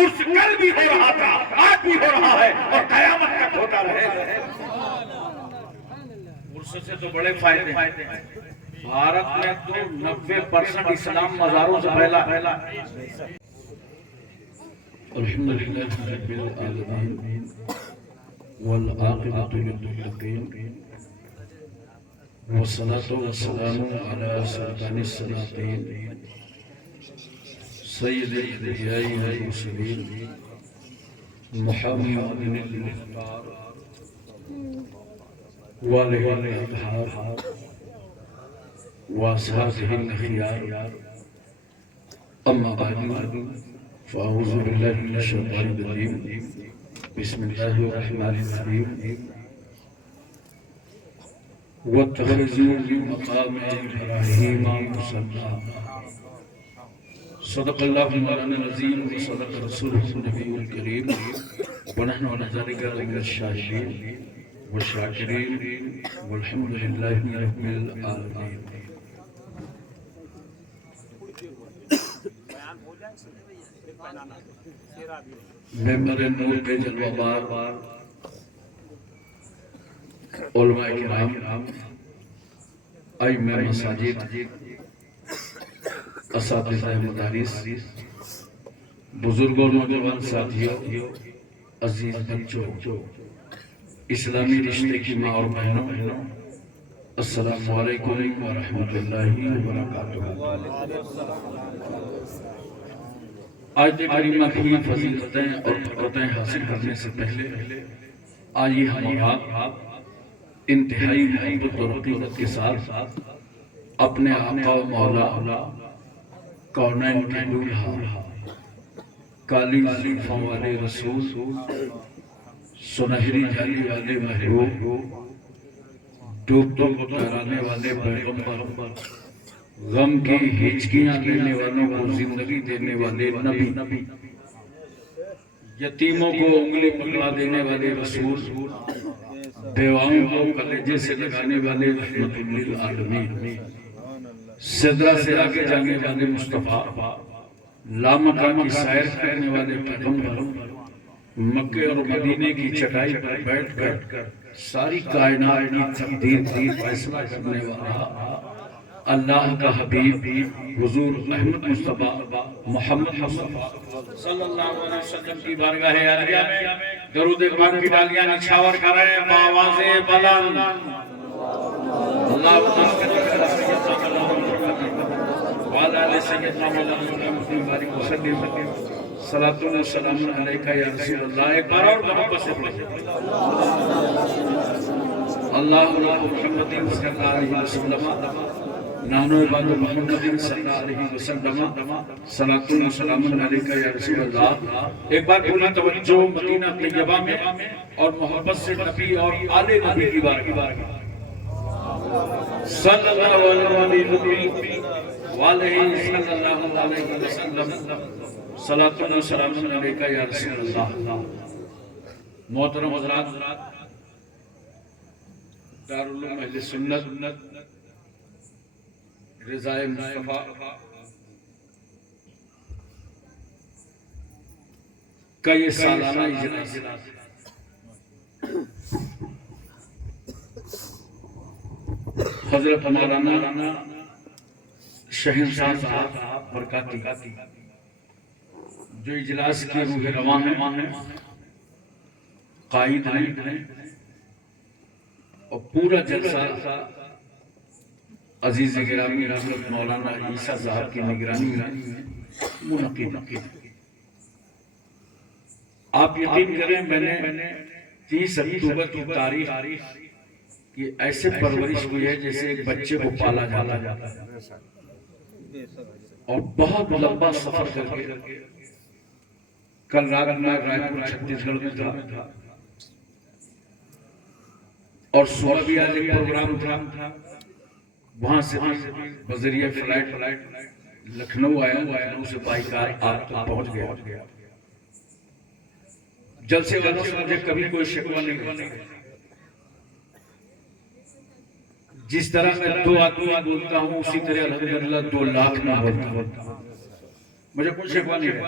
उर्स कल भी हो रहा था, आज भी हो रहा है और कयामत तक होता रहेगा। उर्स से तो बड़े फायदे हैं। भारत में तो 90% इस्लाम मज़ारों से फैला। अल्हम्दुलिल्लाह रब्बिल आलमीन वल आक़िबतु लिल-मुत्तक़ीन वस्सलातु वस्सलामु अला सुल्तानिस सलातीन सय्यिदिल अंबिया'i वल मुरसलीन मुहम्मदिनिल मुख्तार व आलिहिल अत्हार व असहाबिहिल अख़यार अम्मा बअद फ़अऊज़ु बिल्लाहि मिनश शैतानिर रजीम बिस्मिल्लाहिर रहमानिर रहीम वत्तख़िज़ू मिन मक़ामि इब्राहीम मुसल्ला सदक़ल्लाहु मौलाना अज़ीम व सदक़ रसूलुहुन नबियुल करीम व नहनु अला ज़ालिका लमिनश शाहिदीन व शाकिरीन वल्हम्दुलिल्लाहि रब्बिल आलमीन। मेंबर नूर के जलवाबार उलमाए किराम, आइम्मा मसाजिद, असातिज़ाए मदारिस, बुजुर्गों, नौजवान साथियों, अजीज बच्चों, इस्लामी रिश्ते की माँ और बहनों, अस्सलामु अलैकुम व रहमतुल्लाहि व बरकातुहू। आज करीमा की फजीलतें और बरकतें हासिल करने से पहले आइए हम आप इंतहाई मोहब्बत और अक़ीदत के साथ अपने आका व मौला कौनैन के दूल्हा काली ज़ुल्फ़ों वाले रसूल सुनहरी जाली वाले महबूब डूबतों को तैराने वाले पैगंबर गम की हिचकियां देने वालों को जिंदगी देने वाले नबी यतीमों को उंगली पकड़ा देने वाले रसूल बेवाओं को कलेजे से लगाने वाले रहमतुल लिल आलमीन सिदरा से आगे जाने वाले मुस्तफ़ा लामका की सैर करने वाले पैगंबर मक्के और मदीने की चटाई पर बैठकर सारी कायनात की तकदीर फैसला करने वाला अल्लाह का हबीब हुजूर अहमद मुस्तफ़ा मोहम्मद मुस्तफ़ा सल्लल्लाहु अलैहि वसल्लम की बारगाह आलिया में दरूद पाक की डालियां निछावर करें बावाज़े बुलंद। अल्लाहु वाला ले सय्यदना मौलाना मुस्लिम बारिक वसल्लम सलातु व सलाम अलैका या रसूल अल्लाह। एक बार और मोहब्बत से पढ़ें अल्लाहु मुहम्मदिन सल्लल्लाहु अलैहि वसल्लम नानो इबादु मुहम्मदिन सल्लल्लाहु अलैहि वसल्लम सलातु व सलाम अलैका या रसूल अल्लाह। एक बार पूरी तवज्जो मदीना तैयबा में और मोहब्बत से नबी और आले नबी की बारगाह सल्लल्लाहु अलैहि वसल्लम सलातु व सलाम अलैका या रसूल अल्लाह। मोहतरम हज़रात, दारुल उलूम अहले सुन्नत रिज़ाए मुस्तफ़ा का ये सालाना इजलास हज़रत मौलाना शहंशाह साहब बरकाती जो इजलास के रूह रवां हैं, कायद हैं और पूरा जलसा अजीज गिरामी हज़रत मौलाना ईसा साहब की निगरानी में मुनक़िद। आप यकीन करें, मैंने 30 अक्टूबर की तारीख की ऐसे परवरिश हुई है जैसे एक बच्चे को पाला जाता है और बहुत लंबा सफर करके कल रात में रायपुर छत्तीसगढ़ में था और सुबह भी आज एक प्रोग्राम था। वहां से बजरिया फ्लाइट लखनऊ आया, लखनऊ से बाई कार आप तक पहुंच गया। जलसे वालों से मुझे कभी कोई शिकवा नहीं। जिस तरह मैं 2 आदमी बोलता हूँ उसी तरह अल्हम्दुलिल्लाह 2 लाख ना बोलता। मुझे कोई शिकवा नहीं है।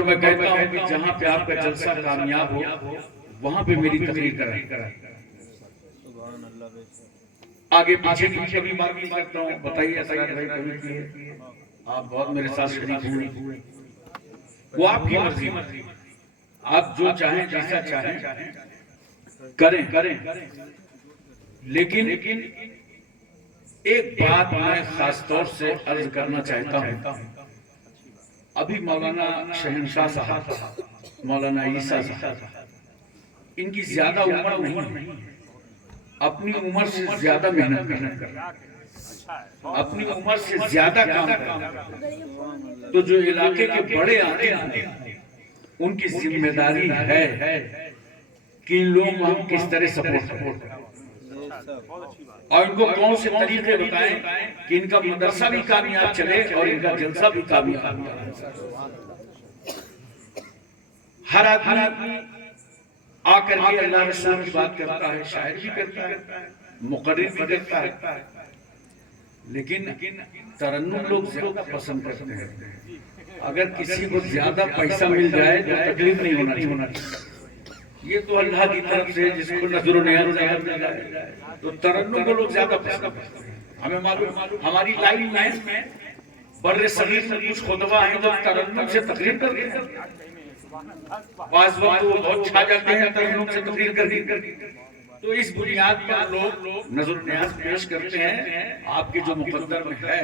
और मैं कहता हूं कि जहां पे आपका जलसा कामयाब हो वहां पे मेरी तकरीर कराएं। आगे पीछे की कभी बात नहीं करता हूं। बताइए असरार भाई कभी की है? आप बहुत मेरे साथ शरीक हुए, वो आपकी मर्जी, आप जो चाहें जैसा चाहें करें। लेकिन एक बात मैं खास तौर से अर्ज करना चाहता हूं। अभी मौलाना शहनशाह साहब, मौलाना ईसा साहब, इनकी ज्यादा उम्र नहीं है, अपनी उम्र से ज्यादा मेहनत करना, अपनी उम्र से ज्यादा काम करना। तो जो इलाके के बड़े आते हैं उनकी जिम्मेदारी है कि लोग हम किस तरह सपोर्ट करें और इनको कौन से तरीके बताएं कि इनका मदरसा भी कामयाब चले और इनका जलसा भी कामयाब हो। हर आदमी आकर के अल्लाह रसूल की बात करता है, शायर भी करता है, मुकर्रिर भी करता है, लेकिन तरन्नुम लोग ज्यादा पसंद करते हैं। अगर किसी को ज्यादा पैसा मिल जाए तो तकलीफ नहीं होना चाहिए। ये तो अल्लाह की तरफ से जिसको नजर नियाज मिल जाए तो तरन्नुम को लोग ज्यादा पसंद करते हैं। हमें मालूम, हमारी लाइन में बर्रे सगीर में कुछ खुतबा है जो तरन्नुम से तकरीर करते हैं। बाज़ वक्त वो बहुत छा जाते हैं तरन्नुम से तकरीर कर। तो इस बुनियाद पर लोग नजर नियाज पेश करते हैं। आपके जो मुकद्दर में है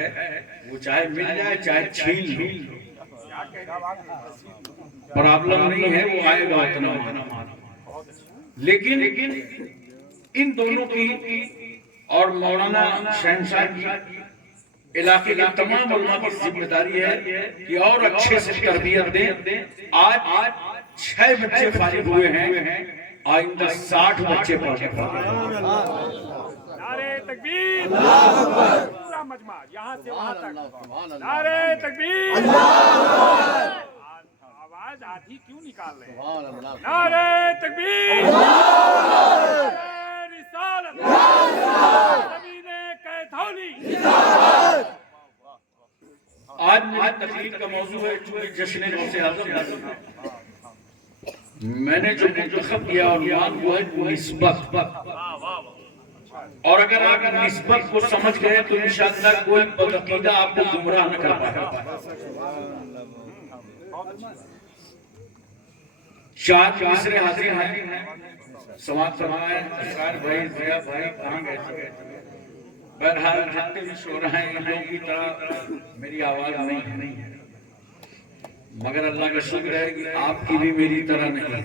वो चाहे मिल जाए चाहे छीन लो, प्रॉब्लम नहीं है, वो आएगा उतना। लेकिन इन दोनों की और मौलाना शहनशाह की इलाके के तमाम उलमा की जिम्मेदारी है कि और अच्छे से तरबियत दें। आज 6 बच्चे फारिग हुए हैं, आइंदा 60 बच्चे पढ़े। नारे तकबीर, पूरा मजमा यहाँ से वहाँ तक, नारे तकबीर, आवाज आधी क्यों निकाल रहे हैं? नारे तकबीर, रिसालत, ज़मीने कैथौली। आज मेरी तकरीर का मौजू है चूंकि जश्न गौसे आज़म, मैंने जो मुंतखब किया और वो है निस्बत। और अगर आप निस्बत को समझ गए तो इंशाअल्लाह कोई बदअकीदा आपको गुमराह न कर पाएगा। 4 तीसरे हाजिर हैं, समाज फरमाए असरार भाई, जिया भाई कहाँ गए थे? बहरहाल जितने भी शोर हैं इन लोगों की तरह मेरी आवाज नहीं है, मगर अल्लाह का शुक्र है कि आपकी भी मेरी तरह नहीं है।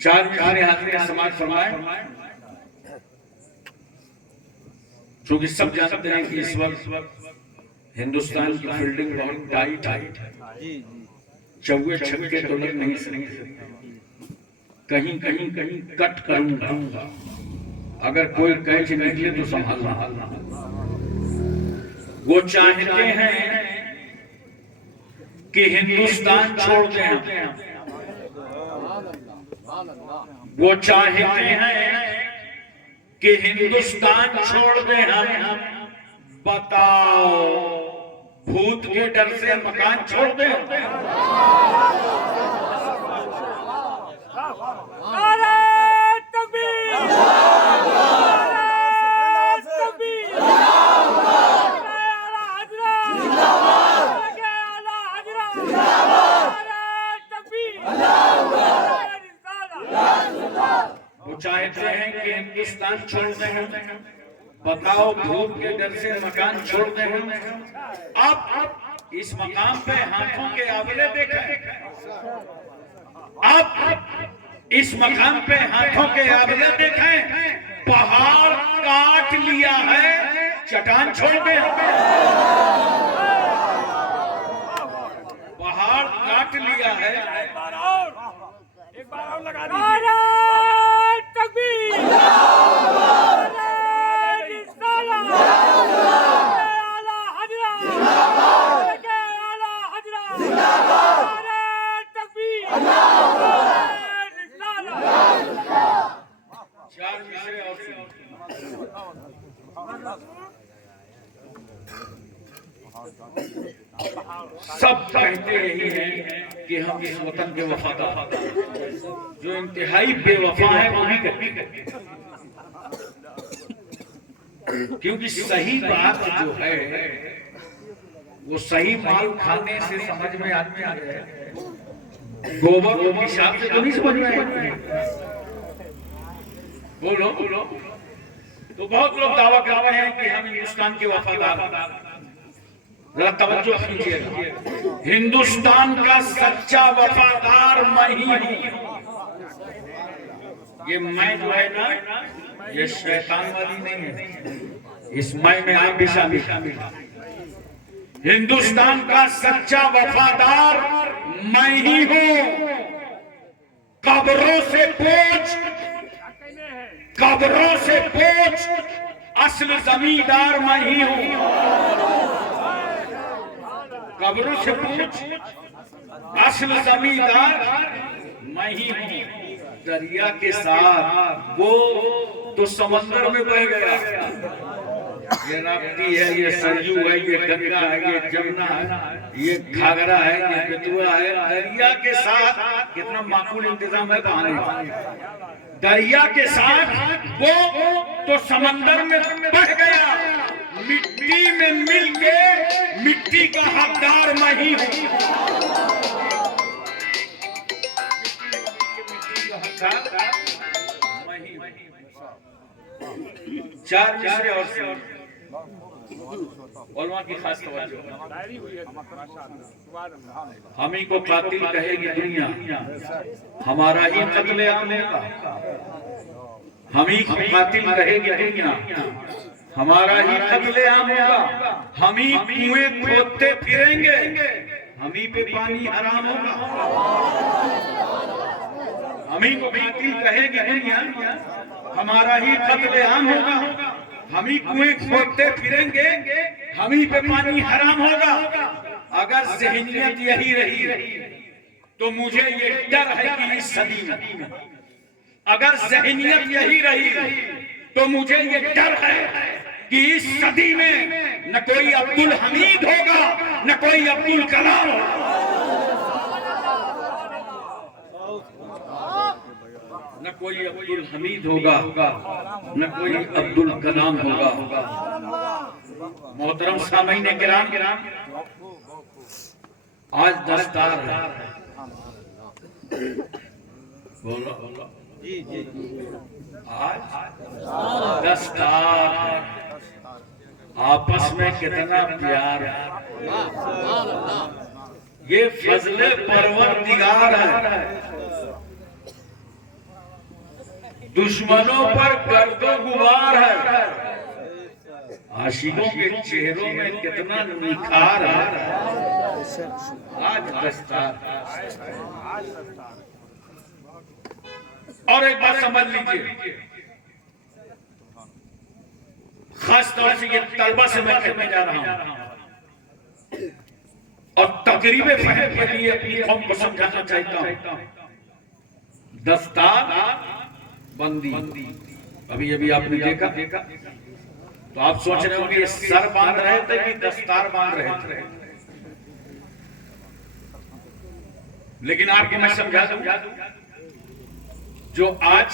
4 तीसरे हाजिर समाज फरमाए, क्योंकि सब जानते हैं कि इस वक्त हिंदुस्तान की फील्डिंग बहुत टाइट है। चौके छक्के तो लग नहीं सकते, कहीं कट करूंगा। अगर कोई कैच निकले तो संभालना। वो चाहते हैं कि हिंदुस्तान छोड़ दें, वो चाहते हैं कि हिंदुस्तान छोड़ दें हम। बताओ भूत के डर से मकान छोड़ दें? नारे तकबीर, नारे तकबीर, नारे आला हजरत, नारे आला हजरत, नारे तकबीर, नारे रिसालत। वो चाहते हैं कि हिंदुस्तान छोड़ दें हम। बताओ भूत के डर से मकान छोड़ दें हम। आप इस मकाम पे हाथों के आंवले देखें, आप इस मकाम पे हाथों के आंवले देखें। पहाड़ काट लिया है, चट्टान छोड़ दें। पहाड़ काट लिया है। एक बार और लगा दीजिए। तकबीर, सब कहते यही हैं कि हम इस वतन के वफादार। जो इंतहाई बेवफा है वो भी कहते, क्योंकि सही बात जो है वो सही माल खाने से समझ में आती है, गोबर और पेशाब से तो नहीं समझ में आती। बोलो बोलो। तो बहुत लोग दावा कर रहे हैं कि हम हिंदुस्तान के वफादार। जरा तवज्जो कीजिएगा, हिंदुस्तान का सच्चा वफादार मैं ही हूं। ये मैं जो है ना, ये शैतान वाली नहीं है, इस मैं में आप भी शामिल। हिंदुस्तान का सच्चा वफादार मैं ही हूं। कब्रों से पूछ, कब्रों से पूछ, असल जमींदार मैं ही हूं। कब्रों से पूछ, असल जमींदार मैं ही हूं। दरिया के साथ वो तो समंदर में बह गया। ये राप्ती है, ये सरयू है, ये गंगा है, ये जमुना है, ये घाघरा है, ये बेतुआ है। दरिया के साथ कितना माकूल इंतजाम है पानी। दरिया के साथ वो तो समंदर में बह गया। मिट्टी में मिलके मिट्टी का हकदार मैं ही हूं। चार मिसरे और उलमा की खास तवज्जो। हम ही को कातिल कहेगी दुनिया, हमारा ही कत्लेआम होगा। हम ही को कातिल कहेगी दुनिया, हमारा ही कत्लेआम होगा। हम ही कुएं खोदते फिरेंगे, हम ही पे पानी हराम होगा। हम ही को कातिल कहेगी दुनिया, हमारा ही कत्लेआम होगा। हम ही कुएं खोदते फिरेंगे, हम ही पे पानी हराम होगा। अगर ज़हनियत यही रही तो मुझे ये डर है कि इस सदी में, अगर ज़हनियत यही रही तो मुझे ये डर है कि इस सदी में न कोई अब्दुल हमीद होगा, न कोई अब्दुल कलाम होगा, न कोई अब्दुल हमीद होगा, न कोई अब्दुल कलाम होगा। मोहतरम सामीन किराम, आज दस्तार है। बोलो जी जी, आज दस्तार है। आपस में कितना प्यार है, ये फजले परवरदिगार है। दुश्मनों पर गर्दो गुबार है, आशिकों के चेहरों में कितना निखार है। आज दस्तार। और एक बात समझ लीजिए, खास तौर से ये तलबा से मैं कहने जा रहा हूं और तकरीबे फहम के लिए अपनी कौम को समझाना चाहता हूं। दस्तार बंदी, अभी अभी आपने देखा तो आप सोच रहे होंगे ये सर बांध रहे थे कि दस्तार बांध रहे थे, लेकिन आपको मैं समझा दूं, जो आज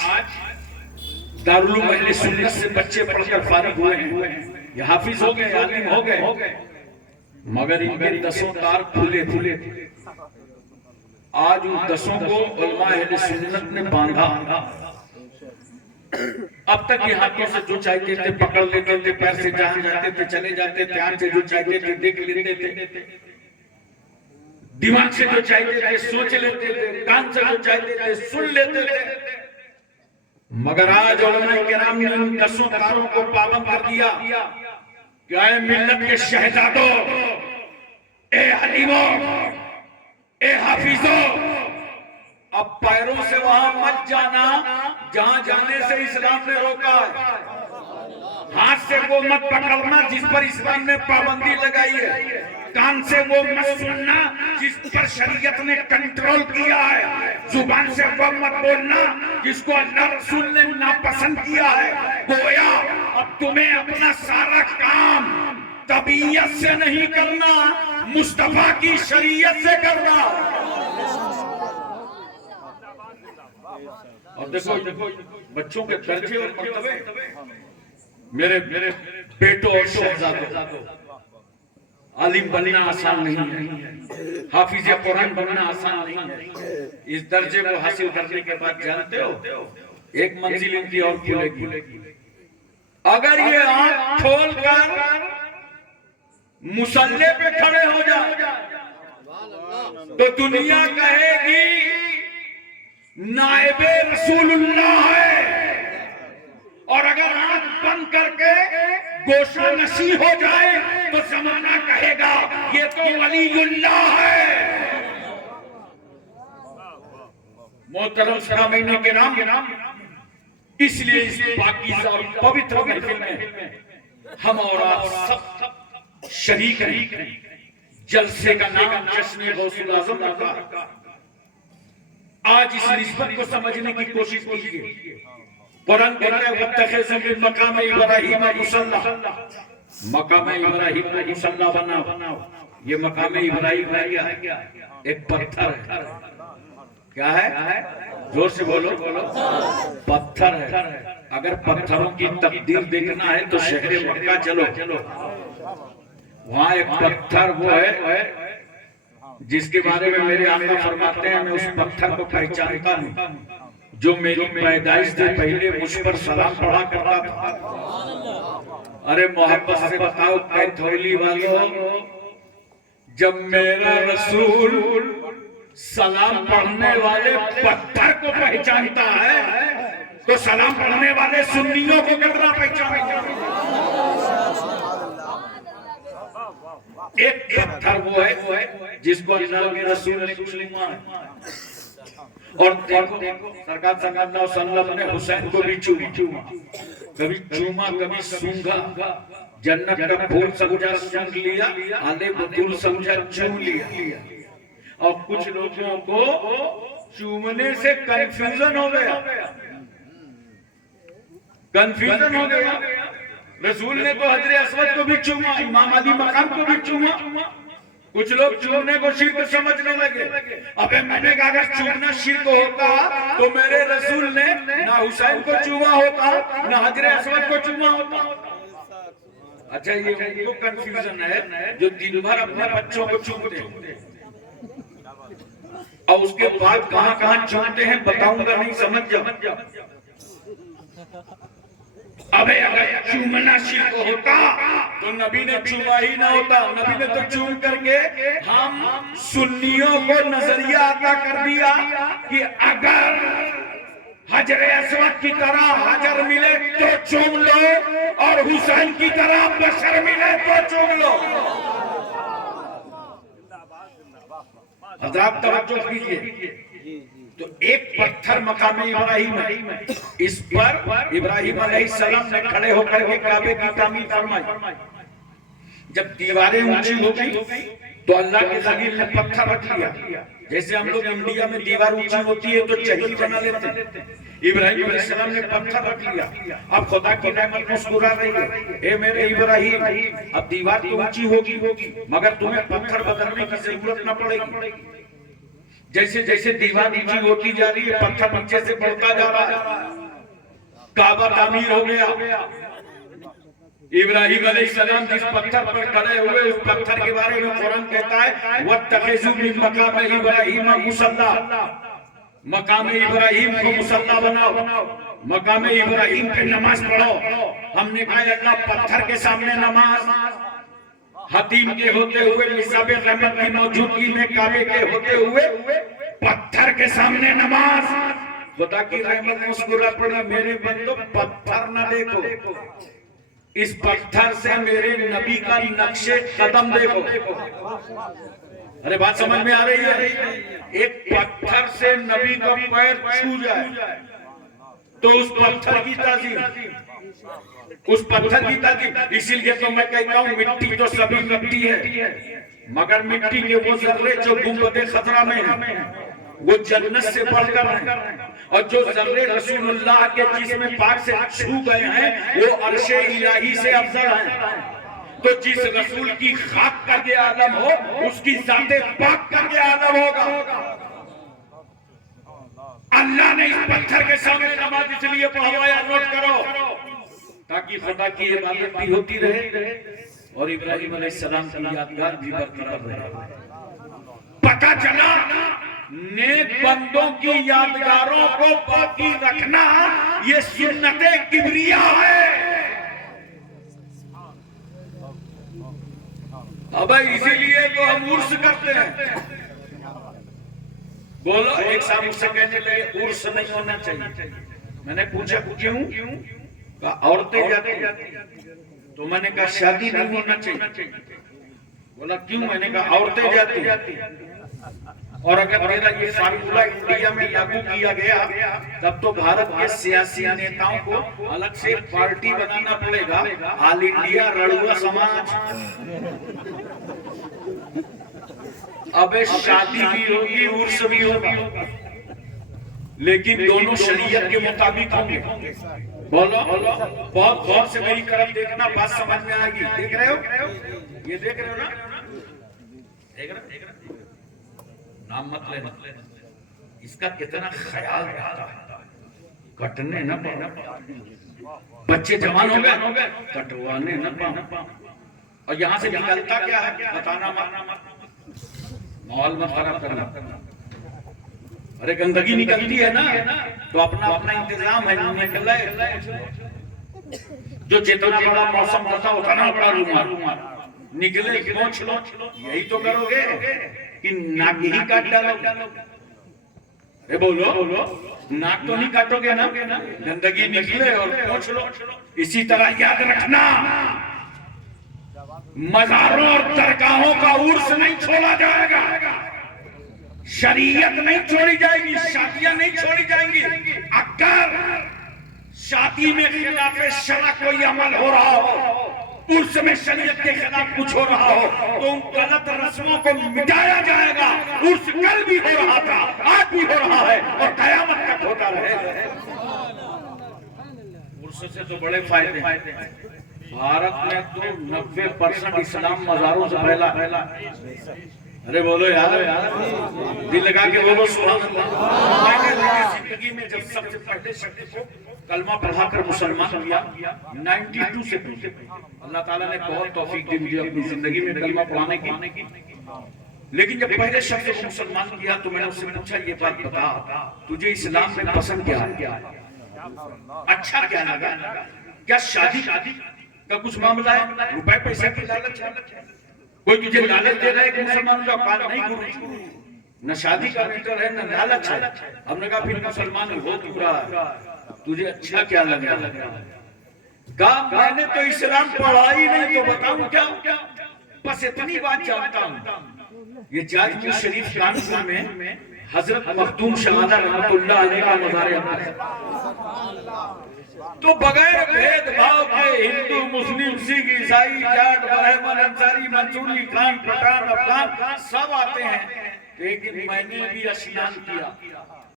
दारुल अहले सुन्नत से बच्चे पढ़कर फारिग हुए हैं, ये हाफिज हो गए, आलिम हो गए, मगर इनके 10 तार खुले खुले। आज उन 10 को उलमा अहले सुन्नत ने बांधा। अब तक ये हाथों से जो चाहते थे पकड़ लेते थे, पैर से जहां जाते थे चले जाते थे, आंख से जो चाहते थे देख लेते थे, दिमाग से जो चाहते थे सोच लेते थे, कान से जो चाहते थे सुन लेते थे। मगर आज उलमाए किराम ने उन 10 तारों को पाबंद कर दिया कि ऐ मिल्लत के शहजादों, ए अलीमों, ए हाफिजों, अब पैरों से वहां मत जाना जहां जाने से इस्लाम ने रोका है। हाथ से वो मत पकड़ना जिस पर इस्लाम ने पाबंदी लगाई है। कान से वो मत सुनना जिस पर शरीयत ने कंट्रोल किया है। जुबान से वो मत बोलना जिसको अल्लाह रसूल ने नापसंद किया है। गोया अब तुम्हें अपना सारा काम तबीयत से नहीं करना, मुस्तफा की शरीयत से करना। और देखो बच्चों के दर्जे और मर्तबे, मेरे बेटों और शहजादों, आलिम बनना आसान नहीं है, हाफिज कुरान बनना आसान नहीं है। इस दर्जे को हासिल करने के बाद जानते हो एक मंजिल इनकी और खुलेगी। अगर ये आंख खोल कर मुसल्ले पे खड़े हो जाए तो दुनिया कहेगी नाइबे रसूलुल्लाह है, और अगर आंख बंद करके गोशा नशी हो जाए तो जमाना कहेगा ये तो वलीउल्लाह है। मोहतरम सामीन के नाम, इसलिए इस पाकीज़ा और पवित्र महफिल में हम और आप सब शरीक हैं। जलसे का नाम जश्न गौसुल आज़म रखा। आज इस निस्बत को समझने की कोशिश कीजिए। कुरान कहता है वत्तखिज़ मिन मकाम इब्राहीम मुसल्ला, मकाम इब्राहीम को मुसल्ला बनाओ। ये मकाम इब्राहीम है क्या? एक पत्थर है। क्या है? जोर से बोलो। पत्थर है। अगर पत्थरों की तकदीर देखना है तो शहर मक्का चलो, वहां एक पत्थर वो है जिसके बारे में मेरे आका फरमाते हैं मैं उस पत्थर को पहचानता हूं, जो मेरी पैदाइश से पहले मुझ पर सलाम पढ़ा करता था। अरे मोहब्बत से बताओ कैथोली वालों, जब मेरा रसूल सलाम पढ़ने वाले पत्थर को पहचानता है तो सलाम पढ़ने वाले सुन्नियों को कितना पहचानेगा? एक पत्थर वो है जिसको अल्लाह के रसूल ने चूमा है। और देखो सरकार सल्लल्लाहु अलैहि वसल्लम ने हुसैन को भी चूमा, कभी चूमा कभी सूंघा, जन्नत का फूल समझा सूंघ लिया, आले बतूल समझा चूम लिया। और कुछ लोगों को चूमने से कंफ्यूजन हो गया। रसूल ने तो हजरे अस्वद को भी चूमा, इमाम अली मकाम को भी चूमा। कुछ लोग चूमने को शिर्क समझने लगे। अबे मैंने कहा अगर चूमना शिर्क होता तो मेरे रसूल ने ना हुसैन को चूमा होता ना हजरे अस्वद को चूमा होता। अच्छा, ये उनको कंफ्यूजन है जो दिन भर अपने बच्चों को चूमते हैं और उसके बाद कहां चूमते हैं बताऊंगा, नहीं समझ जाओ। अबे अगर चूमना शिर्क होता तो नबी ने चूमा ही ना होता। नबी ने तो चूम करके हम सुन्नियों को नजरिया अता कर दिया कि अगर हजरे अस्वद की तरह हजर मिले तो चूम लो और हुसैन की तरह बशर मिले तो चूम लो। हज़रात तवज्जो कीजिए। तो एक पत्थर मकाम इब्राहीम है, इस पर इब्राहीम अलैहिस्सलाम ने खड़े होकर के काबे की तामीर फरमाई। जब दीवारें ऊंची हो गई तो अल्लाह के खलील ने पत्थर रख लिया। जैसे हम लोग इंडिया में दीवार ऊंची होती है तो चहील बना लेते हैं, इब्राहीम अलैहिस्सलाम ने पत्थर रख लिया। अब खुदा की रहमत मुस्कुरा रही है, ए मेरे इब्राहीम, अब दीवार तो ऊंची होगी मगर तुम्हें पत्थर बदलने की जरूरत न पड़ेगी। जैसे जैसे दीवार ऊंची होती जा रही है पत्थर नीचे से बढ़ता जा रहा है। काबा तामीर हो गया। इब्राहीम अलैहिस्सलाम जिस पत्थर पर खड़े हुए उस पत्थर के बारे में कुरान कहता है वत्तखिज़ू मिन मकाम इब्राहीम मुसल्ला, मकाम इब्राहीम को मुसल्ला बनाओ, मकाम इब्राहीम पे नमाज पढ़ो। हमने कहा अल्लाह पत्थर के सामने नमाज, हतीम के होते हुए निसाबे रहमत की मौजूदगी में काबे के होते हुए पत्थर के सामने नमाज। खुदा की रहमत मुस्कुरा पड़ी, मेरे बंदो पत्थर न देखो, इस पत्थर से मेरे नबी का नक्शे कदम देखो। अरे बात समझ में आ रही है? एक पत्थर से नबी का पैर छू जाए तो उस पत्थर की ताज़ीम, उस पत्थर की ताज़ीम। इसीलिए तो मैं कहता हूँ मिट्टी तो सभी मिट्टी है मगर मिट्टी के वो जर्रे जो गुंबदे खतरा में है वो जन्नत से बढ़कर हैं, और जो जर्रे रसूलुल्लाह के जिस्म पाक से छू गए हैं वो अर्शे इलाही से अफजल हैं। तो जिस रसूल की खाक का ये आलम हो उसकी जाते पाक का ये आलम होगा। अल्लाह ने इस पत्थर के सामने नमाज इसलिए पढ़वाया, नोट करो, ताकि खुदा की इबादत भी होती रहे और इब्राहिम अलैहिस्सलाम की यादगार भी बरकरार रहे। पता चला नेक बंदों की यादगारों को बाकी रखना ये सुन्नते किबरिया है। अब इसीलिए तो हम उर्स करते हैं। बोलो, एक साहब मुझसे कहने लगे उर्स नहीं होना चाहिए। मैंने पूछा क्यों? कहा औरतें जाती, तो मैंने कहा शादी नहीं होना चाहिए। बोला क्यों? मैंने कहा औरतें जाती, और अगर मेरा ये फार्मूला इंडिया में लागू किया गया तब तो भारत के सियासी नेताओं को अलग से पार्टी बनाना पड़ेगा, ऑल इंडिया रड़ुआ समाज। अबे शादी भी होगी, उर्स भी होगा, लेकिन दोनों शरीयत के मुताबिक होंगे। बोलो, बहुत गौर से मेरी तरफ देखना, बात समझ में आएगी। देख रहे हो? ये देख रहे हो ना? देख रहे हो? नाम मत लेना, इसका कितना ख्याल रहता है। कटने न पाओ, बच्चे जवान हो गए कटवाने न पाओ, और यहाँ से निकलता क्या है बताना मत, माहौल मत खराब करना। अरे गंदगी निकलती है ना, तो अपना अपना इंतजाम है, निकल जो जितना बड़ा मौसम होता उतना बड़ा रुमाल निकले पहुंच लो, यही तो करोगे कि नाक ही काट डालो। अरे बोलो, नाक तो नहीं काटोगे ना, गंदगी निकले और पहुंच लो। इसी तरह याद रखना, मज़ारों और दरगाहों का उर्स नहीं छोड़ा जाएगा, शरीयत नहीं छोड़ी जाएगी, शादियां नहीं छोड़ी जाएंगी। अगर शादी में खिलाफे शरअ कोई अमल हो रहा हो, उर्स में शरीयत के खिलाफ कुछ हो रहा हो, तो उन गलत रस्मों को मिटाया जाएगा। उर्स कल भी हो रहा था, आज भी हो रहा है और कयामत तक होता रहेगा। उर्स से तो बड़े फायदे हैं। भारत में तो 90% इस्लाम मज़ारों से फैला। अरे बोलो यार, दिल लगा के बोलो सुभान अल्लाह। मैंने जिंदगी में जब सबसे पहले शख्स को कलमा पढ़ाकर मुसलमान किया 92 से पहले, अल्लाह ताला ने बहुत तौफीक दी मुझे अपनी जिंदगी में कलमा पढ़ाने की। लेकिन जब पहले शख्स को मुसलमान किया तो मैंने उससे पूछा, ये बात बता, तुझे इस्लाम में पसंद क्या है, अच्छा क्या लगा, क्या शादी का कुछ मामला है, रुपए पैसे की लालच है, कोई तुझे लालच दे रहा है कि मुसलमान का काल नहीं गुरु, न शादी का मैटर है न लालच है। हमने कहा फिर मुसलमान हो पूरा, तुझे अच्छा क्या लगा? कहा मैंने तो इस्लाम पढ़ा ही नहीं, तो बताऊं क्या, बस इतनी बात जानता हूं। ये जाजपुर शरीफ कानपुर में हजरत मखदूम शहादा रहमतुल्लाह अलैह का मज़ार है। तो बगैर भेदभाव के हिंदू, मुस्लिम, सिख, ईसाई, जाट, ब्राह्मण, अंसारी, मंसूरी, खान, पठान, अफगान सब आते हैं। लेकिन मैंने भी स्नान किया,